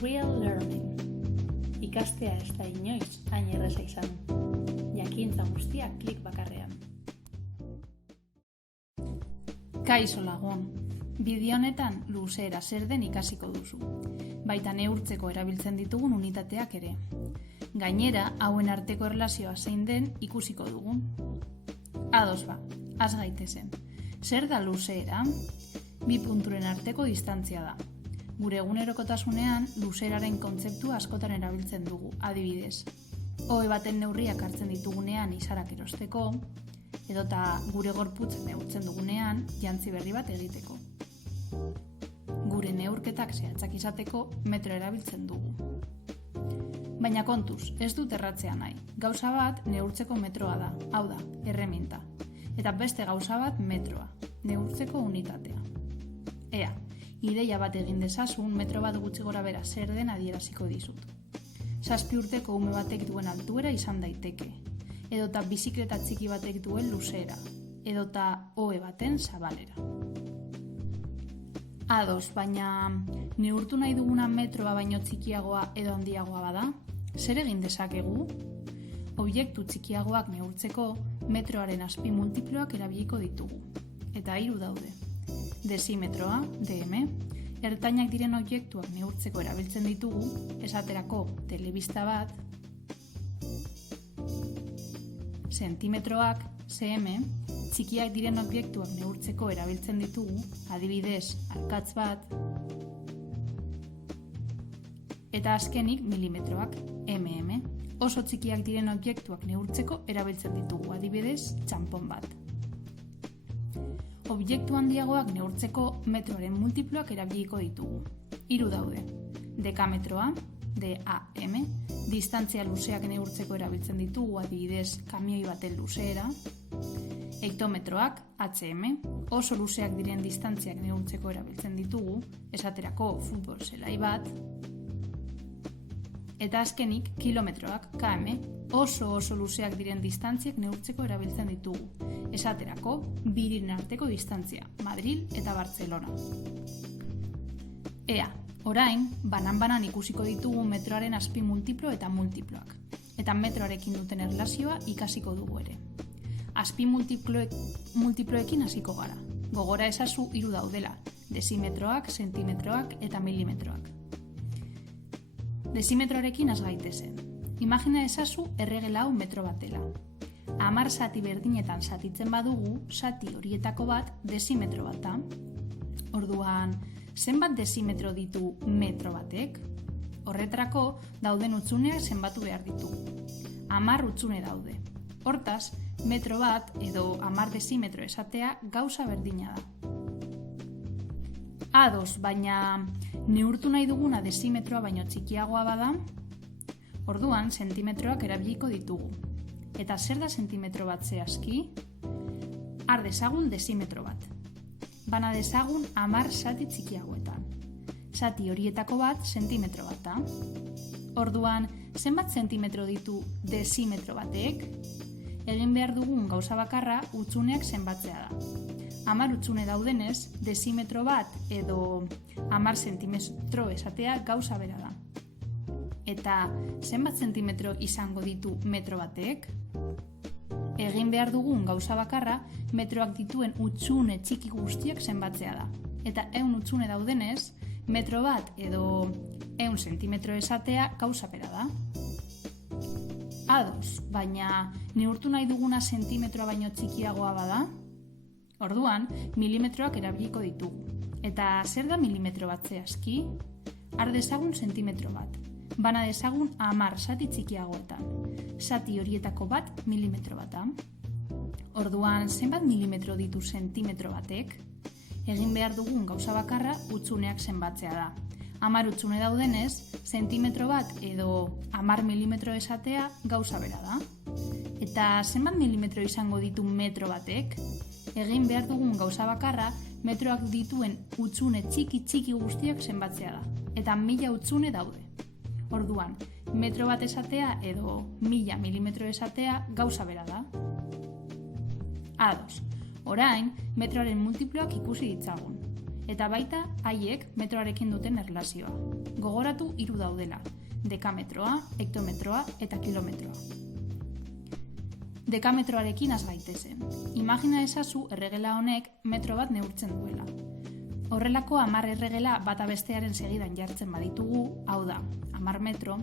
Real learning. Ikastea ez da inoiz hain erraza izan. Jakintza guztiak klik bakarrean. Kaixo lagun. Bideo honetan luzera zer den ikasiko duzu. Baita neurtzeko erabiltzen ditugun unitateak ere. Gainera, hauen arteko erlazioa zein den ikusiko dugu. Ados ba, has gaitezen. Zer da luzera? Bi punturen arteko distantzia da. Gure egunerokotasunean luzeraren kontzeptua askotan erabiltzen dugu, adibidez. Ohe baten neurriak hartzen ditugunean izarak erosteko, edota gure gorputz neurtzen dugunean jantzi berri bat egiteko. Gure neurketak zehatzak izateko metro erabiltzen dugu. Baina kontuz, ez dut erratzea nahi. Gauza bat neurtzeko metroa da, hau da, erreminta. Eta beste gauza bat metroa, neurtzeko unitatea. Ea, ideia bat egin dezazun metro bat gutxi gora bera zer den adieraziko dizut. 7 urteko ume batek duen altuera izan daiteke, edota bizikleta txiki batek duen luzera, edota ohe baten zabalera. Ados, baina neurtu nahi duguna metroa baino txikiagoa edo handiagoa bada, zer egin dezakegu? Objektu txikiagoak neurtzeko metroaren azpi multiploak erabiliko ditugu, eta 3 daude. Desimetroa, dm, ertainak diren objektuak neurtzeko erabiltzen ditugu, esaterako telebista bat, sentimetroak, cm, txikiak diren objektuak neurtzeko erabiltzen ditugu, adibidez, arkatz bat, eta azkenik milimetroak, mm, oso txikiak diren objektuak neurtzeko erabiltzen ditugu, adibidez, txanpon bat. Objektu handiagoak neurtzeko metroaren multiploak erabiliko ditugu. 3 daude. Dekametroa, DAM, distantzia luzeak neurtzeko erabiltzen ditugu, adibidez, kamioi baten luzera. Hektometroak, HM, oso luzeak diren distantziak neurtzeko erabiltzen ditugu, esaterako futbol zelai bat. Eta azkenik, kilometroak, KM, oso luzeak diren distantziak neurtzeko erabiltzen ditugu, esaterako biren arteko distantzia, Madril eta Bartzelona. Ea, orain, banan-banan ikusiko ditugu metroaren azpi multiplo eta multiploak, eta metroarekin duten erlazioa ikasiko dugu ere. Azpi multiploekin hasiko gara. Gogora ezazu 3 daudela, desimetroak, sentimetroak eta milimetroak. Desimetroarekin has gaitezen. Imagina ezazu erregela hau metro batela. 10 zati berdinetan zatitzen badugu, zati horietako bat desimetro bat da. Orduan, zenbat desimetro ditu metro batek? Horretarako dauden hutsuneak zenbatu behar ditugu. 10 hutsune daude. Hortaz, metro bat edo 10 desimetro esatea gauza berdina da. Ados, baina neurtu nahi duguna desimetroa baino txikiagoa bada, orduan sentimetroak erabiliko ditugu. Eta zer da sentimetro bat zehazki? Har dezagun desimetro bat. Bana dezagun 10 zati txikiagoetan. Zati horietako bat sentimetro bat da. Orduan, zenbat sentimetro ditu desimetro batek? Egin behar dugun gauza bakarra hutsuneak zenbatzea da. 10 hutsune daudenez, desimetro bat edo 10 sentimetro esatea gauza bera da. Eta zenbat sentimetro izango ditu metro batek? Egin behar dugun gauza bakarra metroak dituen hutsune txiki guztiak zenbatzea da. Eta 100 hutsune daudenez, metro bat edo 100 sentimetro esatea gauza bera da. Ados, baina neurtu nahi duguna sentimetroa baino txikiagoa bada? Orduan, milimetroak erabiliko ditugu. Eta zer da milimetro bat zehazki? Har dezagun sentimetro bat. Bana dezagun 10 zati txikiagoetan. Zati horietako bat milimetro bat da. Orduan, zenbat milimetro ditu sentimetro batek? Egin behar dugun gauza bakarra hutsuneak zenbatzea da. 10 hutsune daudenez, sentimetro bat edo 10 milimetro esatea gauza bera da. Eta zenbat milimetro izango ditu metro batek? Egin behar dugun gauza bakarra metroak dituen hutsune txiki guztiak zenbatzea da. Eta 1000 hutsune daude. Orduan, metro bat esatea edo 1000 milimetro esatea gauza bera da. Ados, orain metroaren multiploak ikusi ditzagun. eta baita haiek metroarekin duten erlazioa. Gogoratu 3 daudela, dekametroa, hektometroa eta kilometroa. Dekametroarekin has gaitezen. Imagina ezazu erregela honek metro bat neurtzen duela. Horrelako 10 erregela bata bestearen segidan jartzen baditugu, hau da, 10 metro,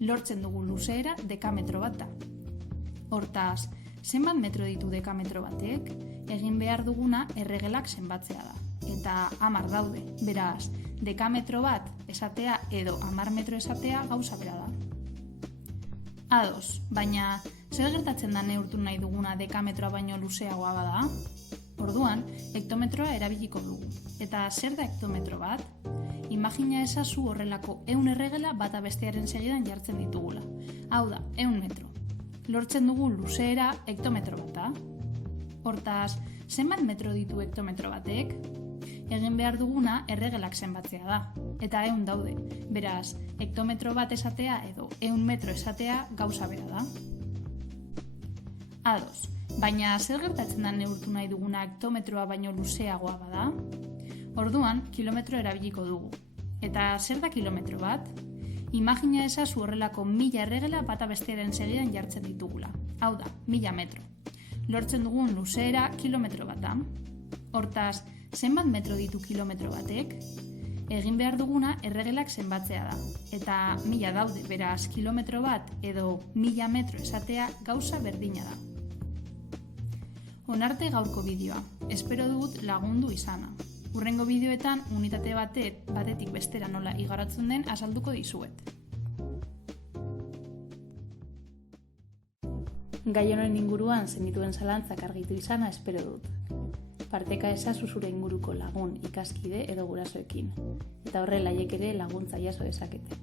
lortzen dugu luzeera dekametro bat da. Hortaz, zenbat metro ditu dekametro batek, egin behar duguna erregelak zenbatzea da. Eta 10 daude, beraz, dekametro bat esatea edo 10 metro esatea gauza bera da. Ados, baina zer gertatzen da neurtu nahi duguna dekametroa baino luzeagoa bada? Orduan, hektometroa erabiliko dugu. Eta zer da hektometro bat? Imagina ezazu horrelako 100 erregela bata bestearen segidan jartzen ditugula. Hau da, 100 metro. Lortzen dugu luzeera hektometro bata. Hortaz, zenbat metro ditu hektometro batek? Egin behar duguna erregelak zenbatzea da. Eta 100 daude. Beraz, hektometro bat esatea edo 100 metro esatea gauza bera da. Ados, baina zer gertatzen da neurtu nahi duguna hektometroa baino luzeagoa bada? Orduan, kilometro erabiliko dugu. Eta zer da kilometro bat? Imagina ezazu horrelako 1000 erregela bata bestearen segidan jartzen ditugula. Hau da, 1000 metro. Lortzen dugun luzeera kilometro bat da. Hortaz, zenbat metro ditu kilometro batek? Egin behar duguna erregelak zenbatzea da. Eta 1000 daude, beraz, kilometro bat edo 1000 metro esatea gauza berdina da. Onarte gaurko bideoa. Espero dut lagundu izana. Hurrengo bideoetan unitate batetik bestera nola igarotzen den azalduko dizuet. Gai honen inguruan zenituen zalantzak argitu izana espero dut. Parteka ezazu zure inguruko lagun, ikaskide edo gurasoekin, eta horrela haiek ere laguntza jaso dezakete.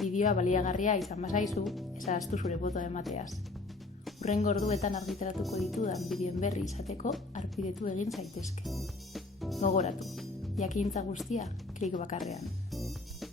Bideoa baliagarria izan bazaizu, ezaztu zure botoa emateaz. Hurrengo orduetan argitaratuko ditudan bideoen berri izateko harpidetu egin zaitezke. Gogoratu, jakintza guztia klik bakarrean.